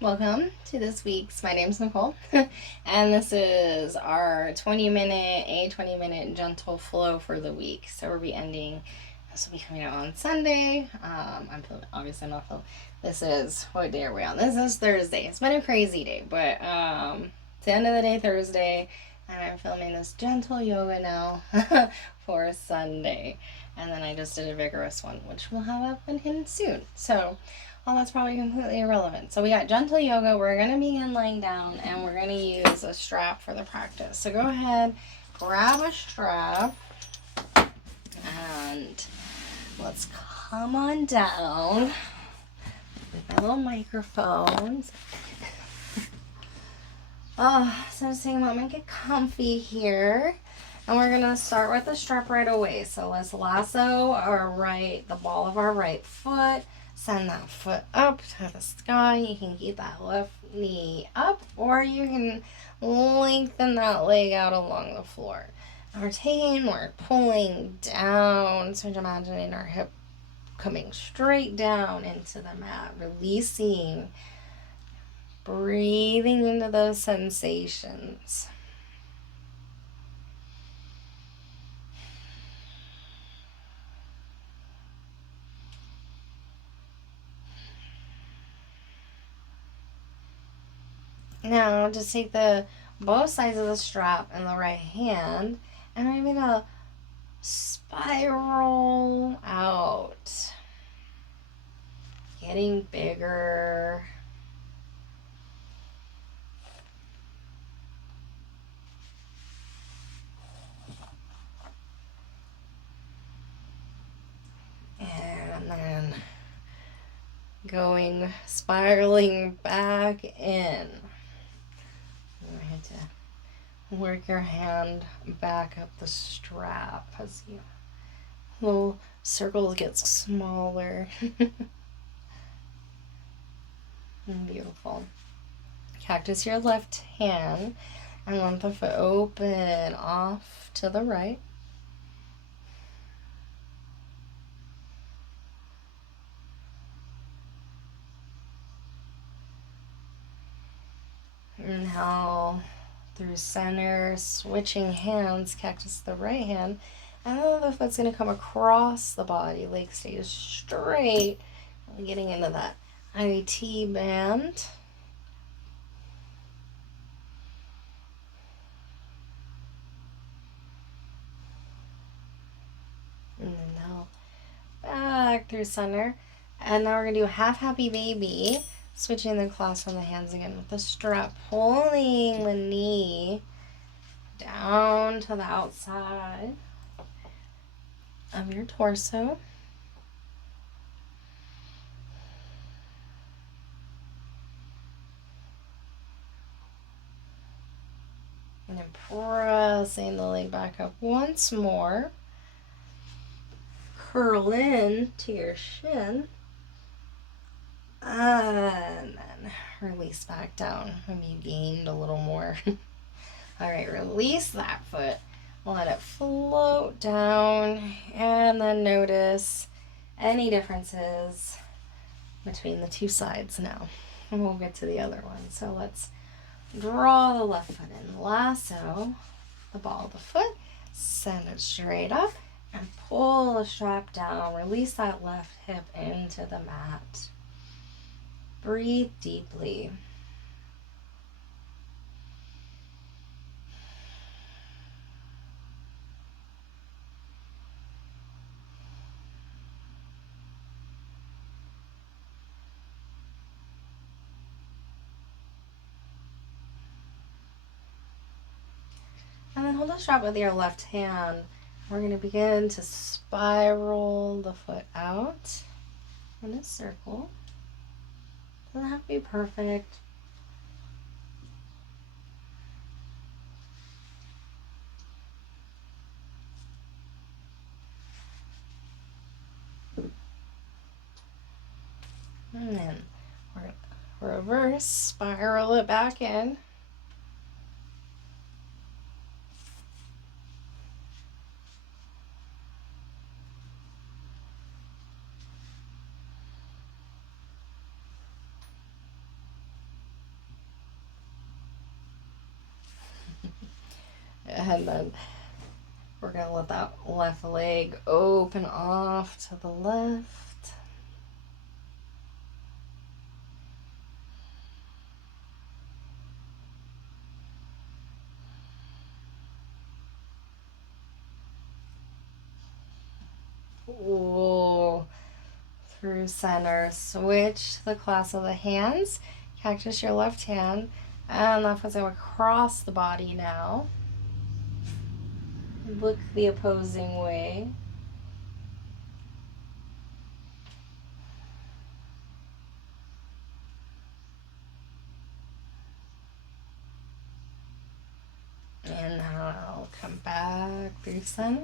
welcome to this week's. My name's Nicole, and this is our 20-minute gentle flow for the week. So we'll be ending. This will be coming out on Sunday. I'm obviously not filming. This is what day are we on? This is Thursday. It's been a crazy day, but it's the end of the day, Thursday, and I'm filming this gentle yoga now for Sunday. And then I just did a vigorous one, which will have up and hidden soon. So, well, that's probably completely irrelevant. So we got gentle yoga. We're going to begin lying down, and we're going to use a strap for the practice. So go ahead, grab a strap, and let's come on down with my little microphones. So I'm saying, Mom, get comfy here. And we're going to start with the strap right away. So let's lasso the ball of our right foot. Send that foot up to the sky. You can keep that left knee up, or you can lengthen that leg out along the floor. And we're pulling down. So imagining our hip coming straight down into the mat, releasing, breathing into those sensations. Now, just take both sides of the strap in the right hand, and I'm gonna spiral out, getting bigger. And then spiraling back in. I had to work your hand back up the strap as little circles get smaller. Beautiful. Cactus your left hand and let the foot open off to the right. Inhale through center, switching hands, cactus the right hand, and then the foot's going to come across the body, leg stays straight, getting into that IT band. And then now back through center. And now we're going to do half happy baby, switching the clasp on the hands again with the strap, pulling the knee down to the outside of your torso. And then pressing the leg back up once more. Curl in to your shin. And then release back down. Maybe you gained a little more. All right, release that foot. Let it float down. And then notice any differences between the two sides now. And we'll get to the other one. So let's draw the left foot in. Lasso the ball of the foot. Send it straight up. And pull the strap down. Release that left hip into the mat. Breathe deeply. And then hold the strap with your left hand. We're going to begin to spiral the foot out in a circle. Doesn't have to be perfect. And then we're going to reverse, spiral it back in. And then we're going to let that left leg open off to the left. Ooh. Through center. Switch the clasp of the hands. Cactus your left hand. And left foot's going across the body now. Look the opposing way. Inhale, come back through center.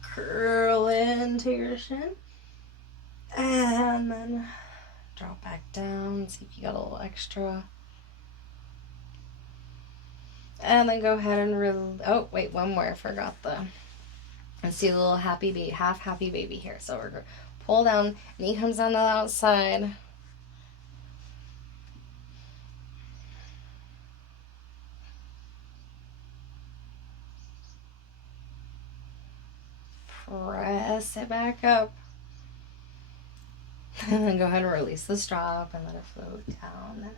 Curl into your shin. And then drop back down. See if you got a little extra. And then go ahead and oh, wait, one more. I forgot let's do the little half happy baby here. So we're going to pull down, knee comes down to the outside. Press it back up. And then go ahead and release the strap and let it float down.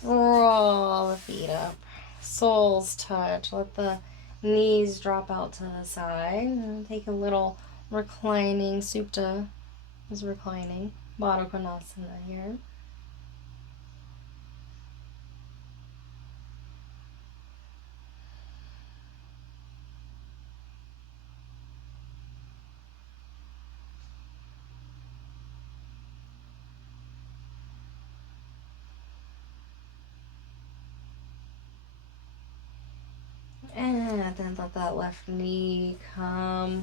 Draw the feet up. Soles touch. Let the knees drop out to the side. And take a little reclining. Supta is reclining. Baddha Konasana here. And then let that left knee come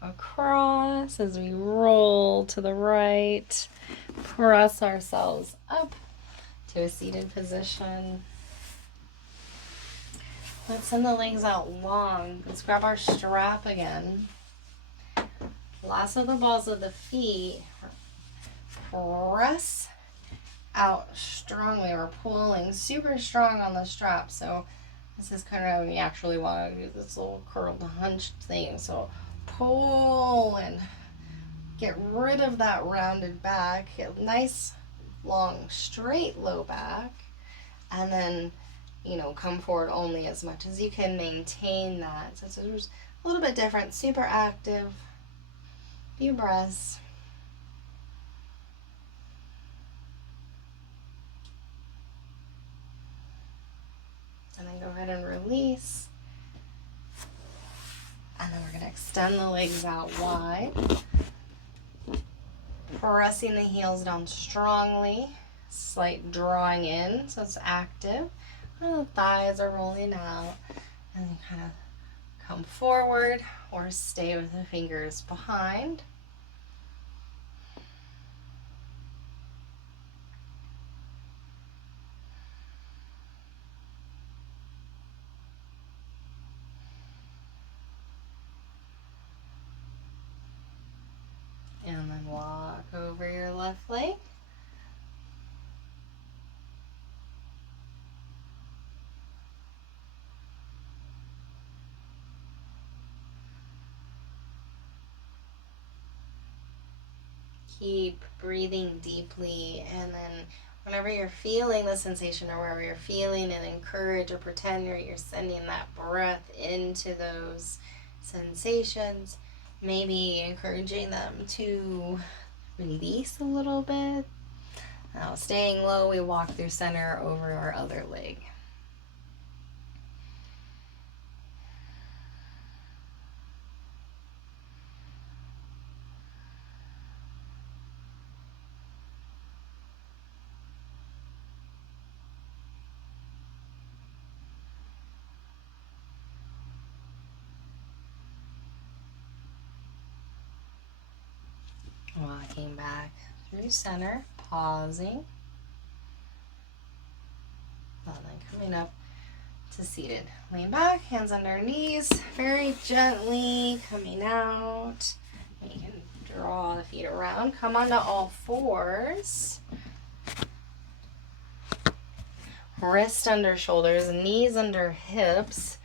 across as we roll to the right. Press ourselves up to a seated position. Let's send the legs out long. Let's grab our strap again. Lasso the balls of the feet. Press out strongly. We're pulling super strong on the strap. So this is kind of when you actually want to do this little curled hunched thing. So pull and get rid of that rounded back. Get nice, long, straight low back. And then, come forward only as much as you can. Maintain that. So it's a little bit different. Super active. Few breaths. And then go ahead and release. And then we're going to extend the legs out wide. Pressing the heels down strongly. Slight drawing in, so it's active. And the thighs are rolling out. And then kind of come forward or stay with the fingers behind. And then walk over your left leg. Keep breathing deeply, and then whenever you're feeling the sensation or wherever you're feeling and encourage or pretend you're sending that breath into those sensations, maybe encouraging them to release a little bit. Now staying low, we walk through center over our other leg. Walking back through center, pausing, and then coming up to seated. Lean back, hands under knees, very gently coming out. You can draw the feet around, come onto all fours. Wrist under shoulders, knees under hips.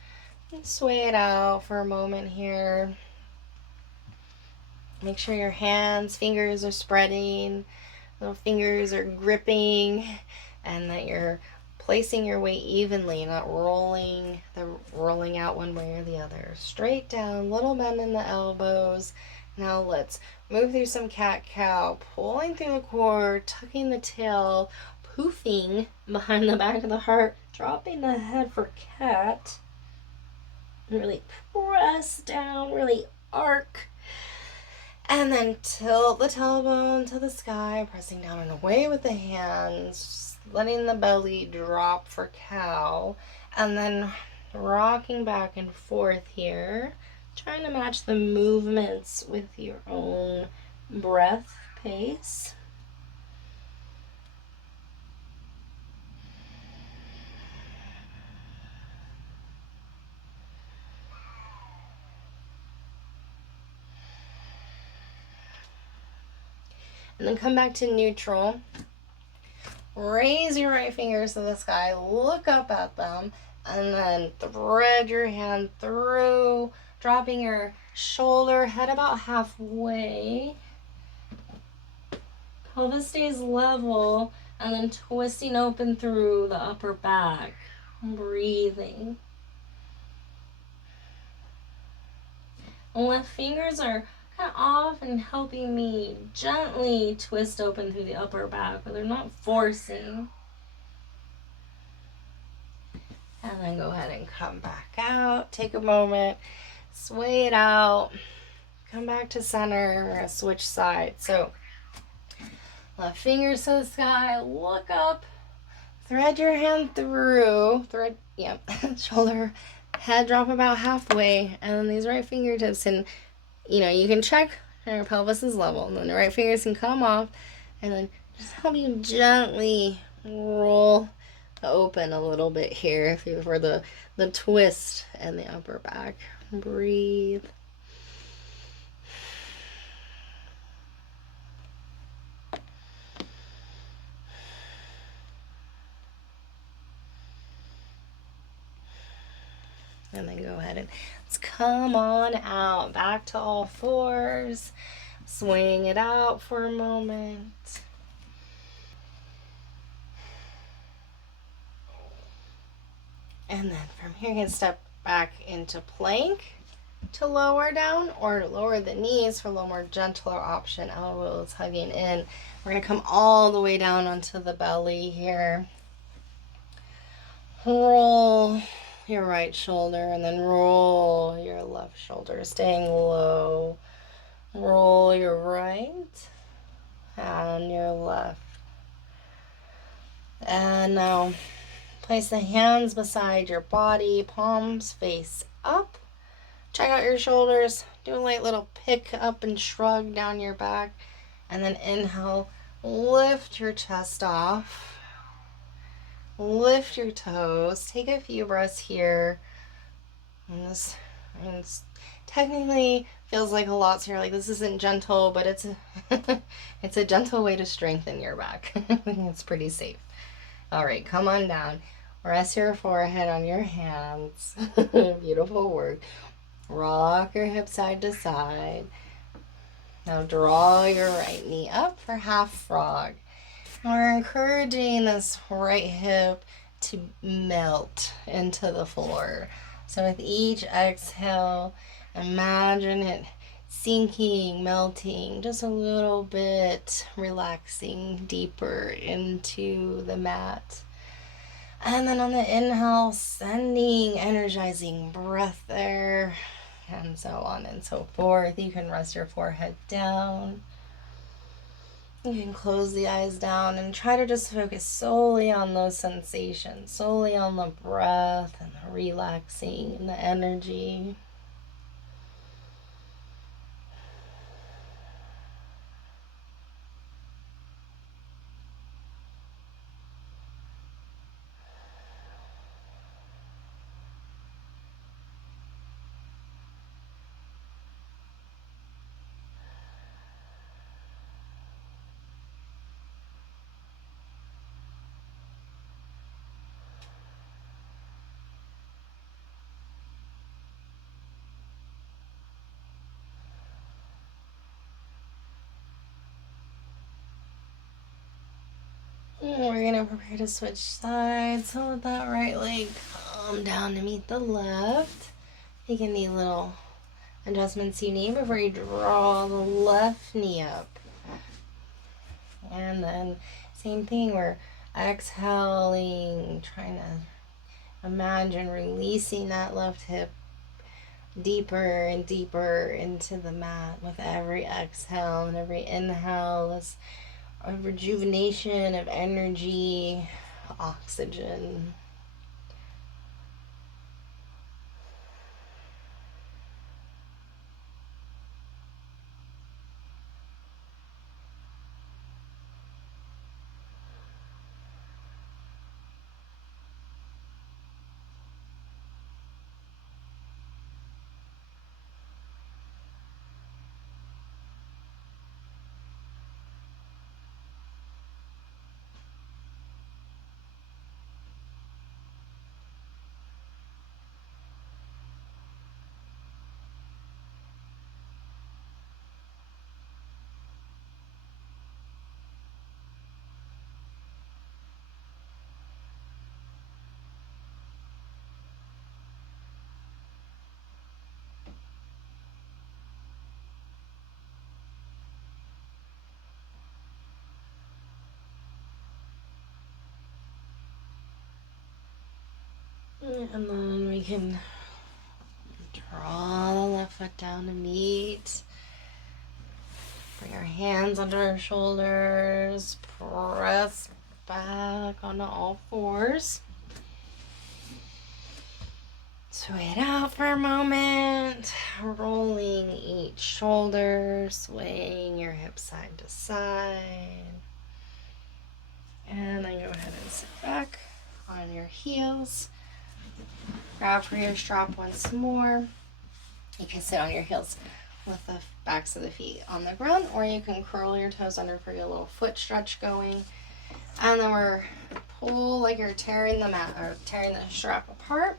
And sway it out for a moment here. Make sure your hands, fingers are spreading, little fingers are gripping, and that you're placing your weight evenly, not rolling out one way or the other. Straight down, little bend in the elbows. Now let's move through some cat-cow, pulling through the core, tucking the tail, poofing behind the back of the heart, dropping the head for cat. Really press down, really arc. And then tilt the tailbone to the sky, pressing down and away with the hands, letting the belly drop for cow, and then rocking back and forth here, trying to match the movements with your own breath pace. And then come back to neutral. Raise your right fingers to the sky, look up at them, and then thread your hand through, dropping your shoulder head about halfway. Pelvis stays level, and then twisting open through the upper back. Breathing. Left fingers are kind of off and helping me gently twist open through the upper back, but they're not forcing. And then go ahead and come back out. Take a moment, sway it out, come back to center. We're going to switch sides. So left fingers to the sky, look up, thread your hand through, shoulder, head drop about halfway, and then these right fingertips, and you can check your pelvis is level, and then the right fingers can come off, and then just help you gently roll open a little bit here for the twist and the upper back. Breathe. And then go ahead and let's come on out, back to all fours. Swing it out for a moment. And then from here, you can step back into plank to lower down, or lower the knees for a little more gentler option. Elbows hugging in. We're going to come all the way down onto the belly here. Roll your right shoulder and then roll your left shoulder, staying low. Roll your right and your left. And now place the hands beside your body, palms face up. Check out your shoulders. Do a light little pick up and shrug down your back. And then inhale, lift your chest off. Lift your toes. Take a few breaths here. And this technically feels like a lot, so you're like, this isn't gentle, but it's it's a gentle way to strengthen your back. I think it's pretty safe. All right, come on down. Rest your forehead on your hands. Beautiful work. Rock your hips side to side. Now draw your right knee up for half frog. We're encouraging this right hip to melt into the floor. So with each exhale, imagine it sinking, melting just a little bit, relaxing deeper into the mat. And then on the inhale, sending energizing breath there, and so on and so forth. You can rest your forehead down. You can close the eyes down and try to just focus solely on those sensations, solely on the breath and the relaxing and the energy. We're gonna prepare to switch sides. So let that right leg come down to meet the left. You can need little adjustments you need before you draw the left knee up. And then same thing, we're exhaling, trying to imagine releasing that left hip deeper and deeper into the mat with every exhale, and every inhale is a rejuvenation of energy, oxygen. And then we can draw the left foot down to meet. Bring our hands under our shoulders. Press back onto all fours. Sway it out for a moment. Rolling each shoulder. Swaying your hips side to side. And then go ahead and sit back on your heels. Grab for your strap once more. You can sit on your heels with the backs of the feet on the ground, or you can curl your toes under for your little foot stretch going. And then we're pull like you're tearing the mat or tearing the strap apart.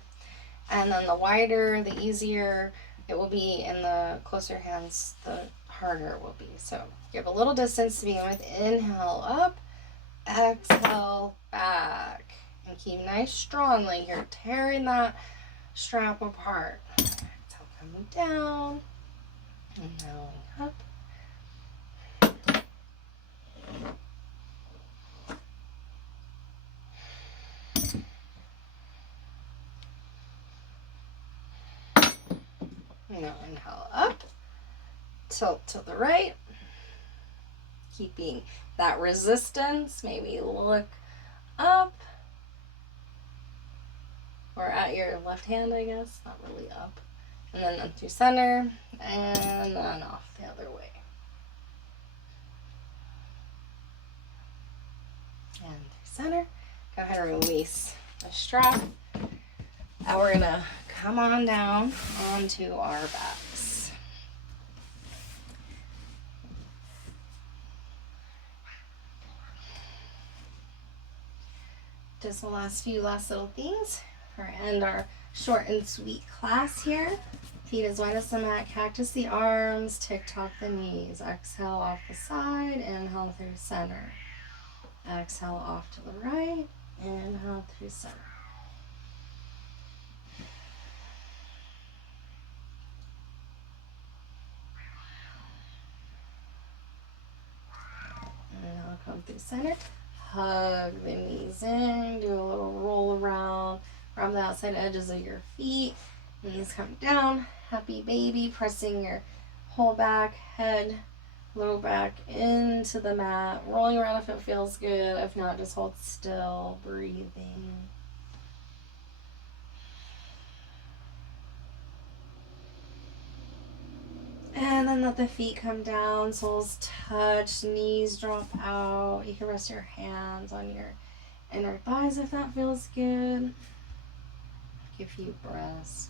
And then the wider, the easier it will be, and the closer hands, the harder it will be. So give a little distance to begin with. Inhale up, exhale back, and keep nice strong like you're tearing that strap apart. Exhale, coming down, inhaling up. Now inhale up, tilt to the right, keeping that resistance. Maybe look up or at your left hand, I guess, not really up. And then through center, and then off the other way. And through center, go ahead and release the strap. Now we're gonna come on down onto our backs. Just the last little things for end our short and sweet class here. Feet as wide as the mat, cactus the arms, tick-tock the knees. Exhale off the side, inhale through center. Exhale off to the right, inhale through center. And I'll come through center. Hug the knees in, do a little roll around, grab the outside edges of your feet, knees come down, happy baby, pressing your whole back, head, low back into the mat, rolling around if it feels good, if not, just hold still, breathing. And then let the feet come down, soles touch, knees drop out. You can rest your hands on your inner thighs if that feels good. Take a few breaths.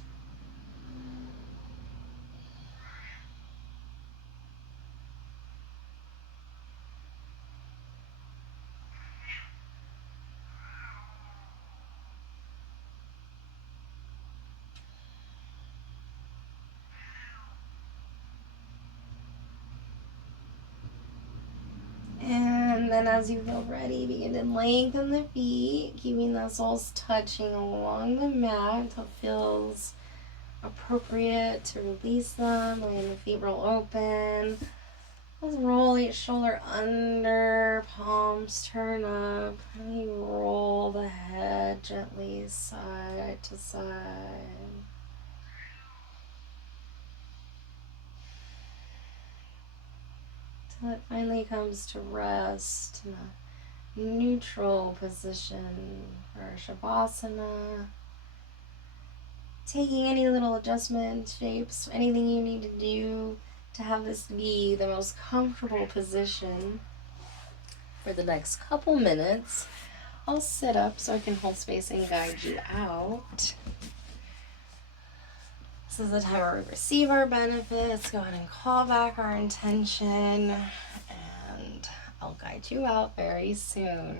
And then as you feel ready, begin to lengthen the feet, keeping the soles touching along the mat until it feels appropriate to release them. Letting the feet roll open. Let's roll each shoulder under, palms turn up, and you roll the head gently side to side. Till it finally comes to rest in a neutral position for Shavasana. Taking any little adjustment, shapes, anything you need to do to have this be the most comfortable position for the next couple minutes. I'll sit up so I can hold space and guide you out. This is the time where we receive our benefits. Go ahead and call back our intention, and I'll guide you out very soon.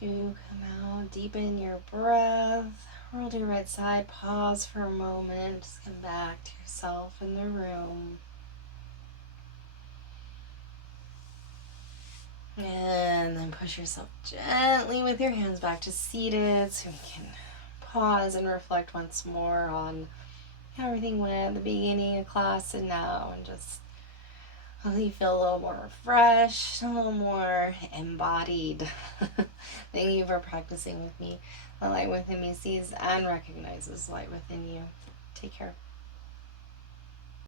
To come out, deepen your breath, roll to your right side, pause for a moment, just come back to yourself in the room. And then push yourself gently with your hands back to seated so we can pause and reflect once more on how everything went at the beginning of class and now, and just hopefully you feel a little more refreshed, a little more embodied. Thank you for practicing with me. The light within me sees and recognizes light within you. Take care.